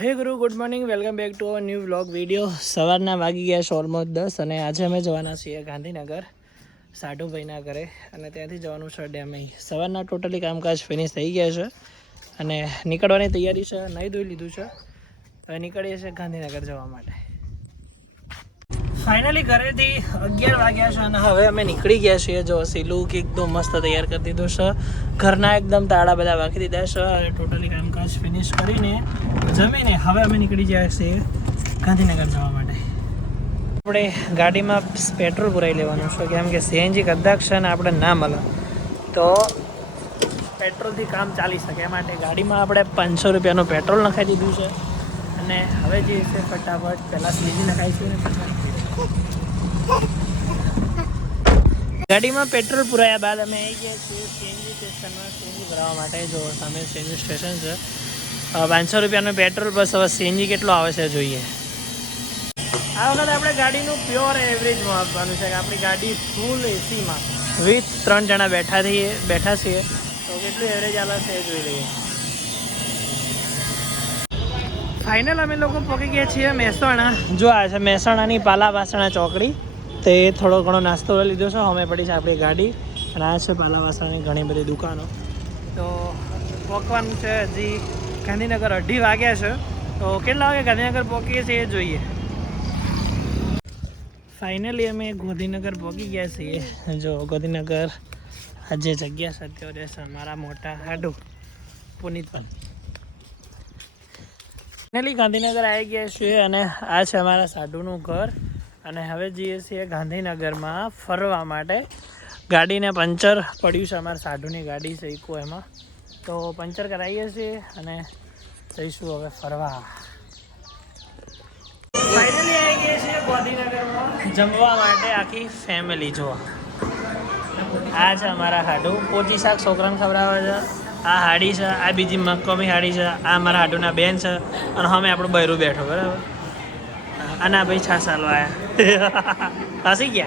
હે ગુરુ good morning welcome back to our new vlog video સવારના વાગી ગયા છે ઓલમોસ્ટ દસ અને આજે અમે જવાના છીએ ગાંધીનગર સાઢુભાઈના ઘરે અને ત્યાંથી જવાનું છે ડેમે સવારના ટોટલી કામકાજ ફિનિશ થઈ ગયા છે અને નીકળવાની તૈયારી છે. નહીં ધોઈ લીધું છે. હવે નીકળીએ છીએ ગાંધીનગર જવા માટે. ફાઇનલી ઘરેથી અગિયાર વાગ્યા છે અને હવે અમે નીકળી ગયા છીએ. જો સીલું કે એકદમ મસ્ત તૈયાર કરી દીધું છે. ઘરના એકદમ તાળા બધા વાંકી દીધા છે. અને ટોટલી કામકાજ ફિનિશ કરીને જમીને હવે અમે નીકળી ગયા છીએ ગાંધીનગર જવા માટે. આપણે ગાડીમાં પેટ્રોલ પુરાઈ લેવાનું છે. કેમ કે સીએનજી કદાચ છે ને આપણે ના મળે. તો પેટ્રોલથી કામ ચાલી શકે. એ માટે ગાડીમાં આપણે પાંચસો રૂપિયાનું પેટ્રોલ નખાઈ દીધું છે. અને હવે જે છે ફટાફટ પહેલાં સીએનજી નખાઈશું ને ગાડીમાં પેટ્રોલ પુરાયા બાદ અમે આવી ગયા છીએ સીએનજી સ્ટેશનમાં. સીએનજી ભરાવવા માટે જો સામે સીએનજી સ્ટેશન છે. પાંચસો રૂપિયાનું પેટ્રોલ બસ. હવે સીએનજી કેટલો આવે છે જોઈએ. આ વખતે આપણે ગાડીનું પ્યોર એવરેજમાં આપવાનું છે કે આપણી ગાડી ફૂલ એસીમાં વિથ ત્રણ જણા બેઠા થઈએ, બેઠા છીએ. તો કેટલું એવરેજ આવે છે જોઈ લઈએ. ફાઇનલ અમે લોકો પહોંચી ગયા છીએ મહેસાણા. જો આ છે મહેસાણાની પાલા વાસણા ચોકડી. તે થોડો ઘણો નાસ્તો લીધો છે. અમે પડી છે આપણી ગાડી. અને આ છે પાલા વાસણાની ઘણી બધી દુકાનો. તો પહોંચવાનું છે હજી ગાંધીનગર અઢી વાગ્યા છે. તો કેટલા વાગે ગાંધીનગર પહોંચીએ છીએ એ જોઈએ. ફાઇનલી અમે ગોધીનગર પહોંચી ગયા છીએ. જો ગોધીનગર આ જે જગ્યા છે અત્યારે મારા મોટા હાડુ પુનિત પણ ફાઇનલી ગાંધીનગર આવી ગયા છીએ અને આ છે અમારા સાધુનું ઘર. અને હવે જઈએ છીએ ગાંધીનગરમાં ફરવા માટે. ગાડીને પંચર પડ્યું છે અમારા સાધુની ગાડી છે ઇકો એમાં. તો પંચર કરાવીએ છીએ અને જઈશું હવે ફરવા. ગાંધીનગરમાં. જમવા માટે આખી ફેમિલી જોવા. આ છે અમારા હાડુ પોચી શાક છોકરાને ખવડાવે છે. આ હાડી છે, આ બીજી મક્કોમી હાડી છે, આ અમારા હાડુના બેન છે, અને અમે આપણું બૈરું બેઠો, બરાબર? આના ભાઈ છાસા આવ્યા હસી ગયા?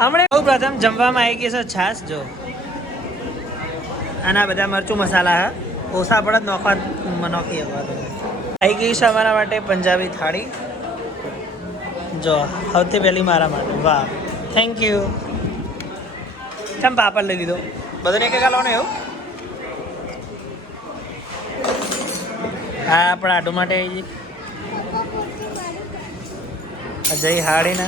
હમણાં સૌ પ્રથમ જમવામાં આવી ગઈ છે છાસ, જો. આના બધા મરચું મસાલા, હા? ઓછા પડે નોખવા, નોખી આવી ગઈ છે અમારા માટે પંજાબી થાળી. જો, સૌથી પહેલી મારા માટે. વાહ. થેન્ક યુ કેમ પાપડ લઈ લીધો? બધાને એક ગાલો ને એવું? હા આપણા આટો માટે આવી જઈ હાડીને